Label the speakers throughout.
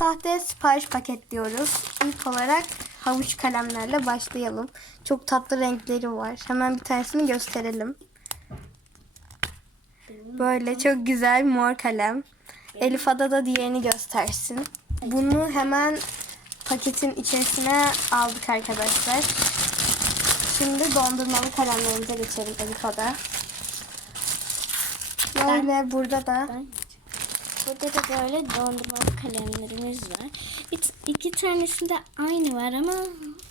Speaker 1: Sahte sipariş paketliyoruz. İlk olarak havuç kalemlerle başlayalım. Çok tatlı renkleri var. Hemen bir tanesini gösterelim. Böyle çok güzel mor kalem. Elif Ada da diğerini göstersin. Bunu hemen paketin içerisine aldık arkadaşlar. Şimdi dondurmalı kalemlerimize geçelim Elif Ada. Böyle burada da
Speaker 2: Burada da böyle dondurmalı kalemlerimiz var. İki, iki tanesinde aynı var ama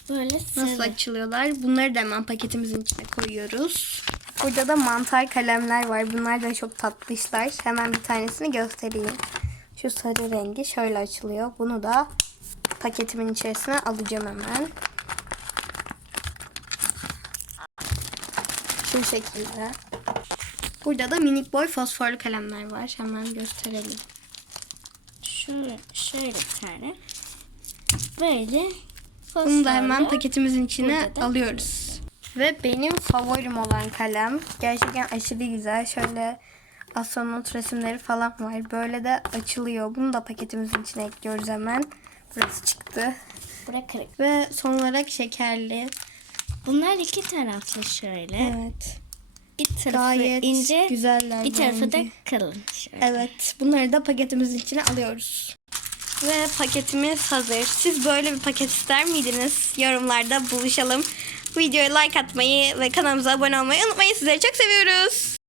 Speaker 2: böyle
Speaker 1: Nasıl
Speaker 2: sarı.
Speaker 1: açılıyorlar? Bunları da hemen paketimizin içine koyuyoruz. Burada da mantar kalemler var. Bunlar da çok tatlı işler. Hemen bir tanesini göstereyim. Şu sarı rengi şöyle açılıyor. Bunu da paketimin içerisine alacağım hemen. Şu şekilde. Burada da minik boy fosforlu kalemler var. Hemen gösterelim.
Speaker 2: Şöyle, şöyle bir tane. Böyle
Speaker 1: Bunu da hemen paketimizin içine
Speaker 2: da.
Speaker 1: alıyoruz. Ve benim favorim olan kalem. Gerçekten aşırı güzel. Şöyle astronot resimleri falan var. Böyle de açılıyor. Bunu da paketimizin içine ekliyoruz hemen. Burası çıktı.
Speaker 2: Bura kırık.
Speaker 1: Ve son olarak şekerli.
Speaker 2: Bunlar iki taraflı şöyle.
Speaker 1: Evet.
Speaker 2: Bir tarafı
Speaker 1: Gayet
Speaker 2: ince,
Speaker 1: güzeller
Speaker 2: bir tarafı da
Speaker 1: bence.
Speaker 2: kalın. Şöyle.
Speaker 1: Evet. Bunları da paketimizin içine alıyoruz. Ve paketimiz hazır. Siz böyle bir paket ister miydiniz? Yorumlarda buluşalım. Videoya like atmayı ve kanalımıza abone olmayı unutmayın. Sizleri çok seviyoruz.